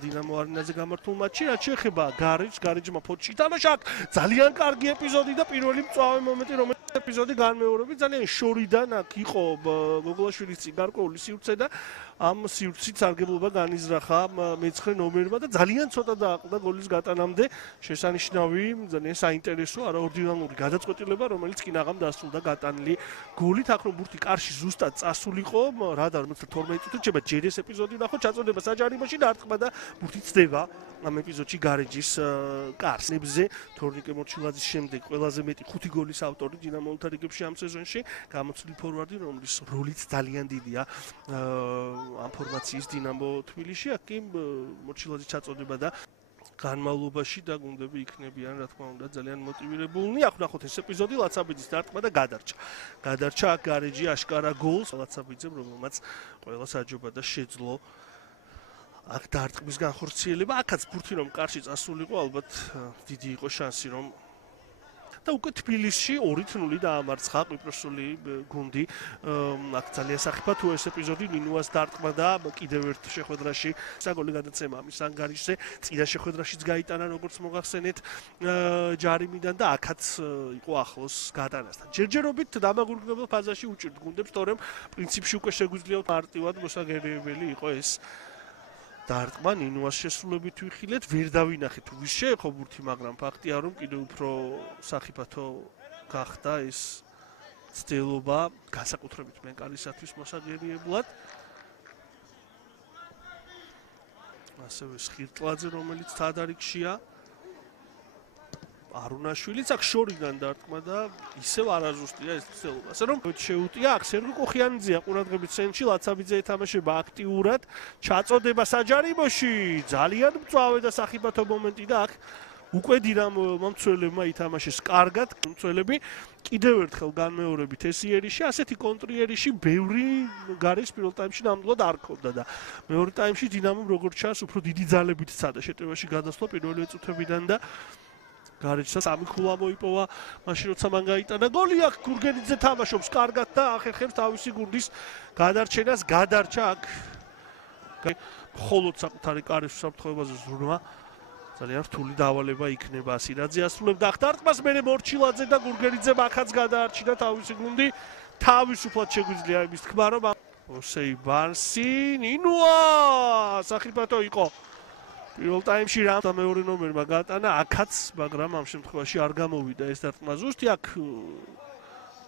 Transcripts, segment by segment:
დინამო არენაზე გამართულ მატჩი, რაც შეეხება გარეჯმა ფოთში ითამაშა ძალიან კარგი ეპიზოდი და პირველი მწვავე მომენტი, რომელიც ეპიზოდი განმეორებით ძალიან შორიდან აქ იყო გოგოლაშვილის წინ გარკვეული სივრცე და ამ სივრცით სარგებლობა განიზრახა მეცხრე ნომერმა და ძალიან ცოტა დააყდა გოლის გატანამდე შესანიშნავი, ძალიან საინტერესო არაორდინალური გადაწყვეტილება, რომელიც კინაღამ დასრულდა გატანილი გოლით. აქ რომ ბურთი კარში ზუსტად წასულიყო, რადარ 12 წუთით შეება ჯერ ეს ეპიზოდი ნახო, ჩაწოდება საჯარიმოში და არტყმა და ბურთი ცდება ამ ეპიზოდში გარეჯის კარს. ნებზე თორნიკე მორჩილაძის შემდეგ ყველაზე მეტი 5 გოლის ავტორი დინამოელთა რიგებში ამ სეზონში, გამოცვლილი ფორვარდი, რომლის როლიც ძალიან დიდია ამ ფორმაციის დინამო თბილისში. აქ კი მორჩილაძის ჩაწოდება და განმავლობაში და გუნდები იქნებიან, რა თქმა უნდა, ძალიან მოტივირებულნი. ახ ნახოთ ეს ეპიზოდი, ლაცაბიძის დარტყმა და გადარჩა. გადარჩა აქ გარეჯი აშკარა გოლს ლაცაბიძემ, რომელმაც ყველა საჯობა და შეძლო აქ დარტყმის განხორციელება. აქაც ბურთი რომ კარში წასულიყო, ალბათ დიდი იყო შანსი რომ და უკვე თბილისში 2-0 დაამარცხა კვიპროსული გუნდი. აქ ძალიან სახიფათო ეს ეპიზოდი, ნინუას დარტყმა და კიდევ ერთ შეხვედრაში საგოლე გადაცემა ამის ანგარიშზე, წინა შეხვედრაშიც გაიტანა როგორც მოგახსენეთ ჯარიმიდან და აქაც იყო ახლოს გატანასთან. ჯერჯერობით დამაგურგებელ ფაზაში უჭირთ გუნდებს, თორემ პრინციპში უკვე შეგვიძლია მარტივად მოსაგერიებელი იყო ეს დარტყმა. ნინუას შესრულებით ვიხილეთ, ვერ დავინახეთ ვის შეეხო ბურთი, მაგრამ ფაქტია რომ კიდევ უფრო სახიფათო გახდა ეს ცდილობა განსაკუთრებით მენკალისათვის მოსაგერიებლად. ასევე სხირტლაძე, რომელიც თადარიგშია, არუნაშვილიც აქ შორიდან დარტყმა და ისევ არაზუსტია ეს ცდილობა. ასე რომ შეუტია აქ სერგო კოხიანიძეა ყურადღების ცენტრში, ლაცაბიძე ეთამაშება აქტიურად, ჩაწოდება საჯარიმოში, ძალიან მწვავე და სახიფათო მომენტი და აქ უკვე დინამოელმა მცველებმა ითამაშეს კარგად, მცველები კიდევ ერთხელ განმეორებით ეს იერიში, ასეთი კონტრიერიში ბევრი გარეშ პირველ ტაიმში ნამდვილად არ ქონდა და მეორე ტაიმში დინამომ როგორც ჩანს უფრო დიდი ძალებით სცადა შეტევაში გადასვლა პირველი წუთებიდან და გარეჯს სამი ქულა მოიპოვა, მაშინ როცა მან გაიტანა გოლი, აქ გურგენიძე თამაშობს კარგად და ახერხებს თავისი გუნდის გადარჩენას. გადარჩა აქ მხოლოდ საკუთარი კარის უსაფრთხოებაზე ზრუნვა. ძალიან რთული დავალება იქნება სირაძე ასრულებდა ახ დარტყმას, მერე მორჩილაძე და გურგენიძე ახაც გადაარჩინა თავისი გუნდი. თავისუფლად შეგვიძლია იმის თქმა, რომ ოსეი ბარსი, ნინუა სახიფათო იყო. პირველ ტაიმში რა მეორე ნომერმა გატანა აქაც, მაგრამ ამ შემთხვევაში არ გამოვიდა ეს დარტყმა ზუსტი. აქ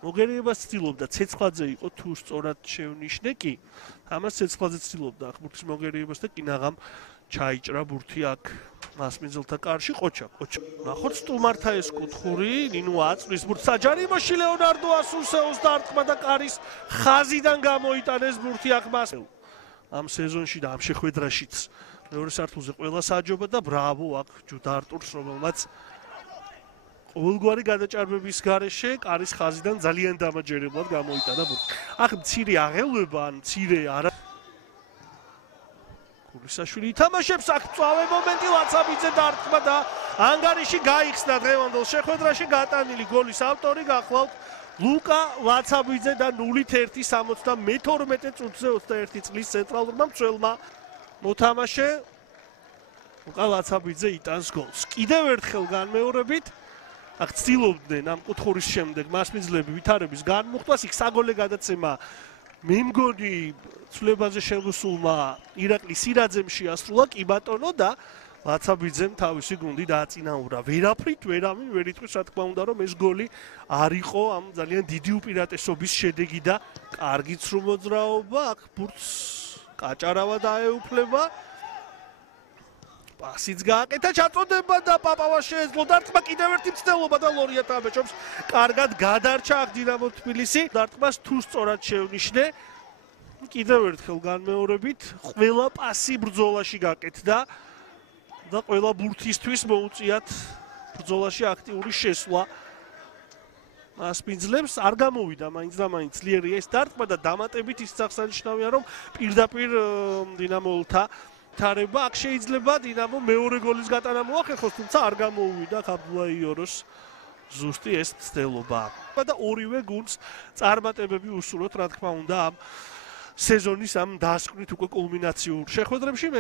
მოგერიებას ცდილობდა, ცეცხლაძე იყო თუ სწორად შევნიშნე კი. ამას ცეცხლაძე ცდილობდა აქ ბურთის მოგერიებას და კინაღამ ჩაიჭრა ბურთი აქ მასმინძელთა კარში. ყოჩა. ნახოთ სტუმართა ეს კუთხური, ნინუა აწვის ბურთს საჯარიმოში, ლეონარდო ასუნსეოს დარტყმა და კარის ხაზიდან გამოიტანეს ბურთი აქ მასმ. ამ სეზონში და ამ შეხვედრაშიც მეორე სართულზე ყველა საჯობა და ბრავო აქ ჯუდა არტურს, რომელმაც ყოველგვარი გადაჭარბების გარეშე კარის ხაზიდან ძალიან დამაჯერებლად გამოიტანა ბურთი. აქ მცირე აღელვება ან მცირე არა გულისაშვილი ითამაშებს, აქ მწვავე მომენტი, ლაცაბიძე დარტყმა და ანგარიში გაიხსნა დღევანდელ შეხვედრაში გატანილი გოლის ავტორი გახლავთ ლუკა ლაცაბიძე და 0-1 72 წუთზე 21 წლის ცენტრალურმა მცველმა მოთამაშე ლუკა ლაცაბიძე იტანს გოლს. კიდევ ერთხელ განმეორებით აქ ცდილობდნენ ამ კუთხურის შემდეგ მასმიძლები ვითარების განმუხტვას, იქ საგოლე გადაცემა მე მგონი ცვლილებაზე შეგუსულმა ირაკლი სირაძემ შეასრულა, კი ბატონო, და ლაცაბიძემ თავისი გუნდი დააწინაურა. ვერაფრით ვერავინ ვერ იტყვის, რა თქმა უნდა, რომ ეს გოლი არ იყო ამ ძალიან დიდი უპირატესობის შედეგი და კარგი ცრუ მოძრაობა, აქ ბურთს კაჭარავა დაეუფლება. პასიც გააკეთა, ჩაწოდება და პაპავა შეეძლო დარტყმა, კიდევ ერთი მცდელობა და ლორია თამაშობს. კარგად გადარჩა აქ დინამო თბილისი. დარტყმას თუ სწორად შევნიშნე, კიდევ ერთხელ განმეორებით, ყველა პასი ბრძოლაში გაკეთდა და ყველა ბურთისთვის მოუწიათ ბრძოლაში აქტიური შესვლა. მასპინძლებს არ გამოვიდა მაინც და მაინც ძლიერია ეს დარტყმა და დამატებით ის აღსანიშნავია, რომ პირდაპირ დინამოელთა თარება აქ შეიძლება დინამო მეორე გოლის გატანა მოახერხოს, თუმცა არ გამოუვიდა აბდულაიოროს ზუსტი ეს ცდელობა. და ორივე გუნდს წარმატებები უსურვოთ, რა თქმა უნდა, ამ სეზონის ამ დასკვნით უკვე კულმინაციურ შეხვედრებში.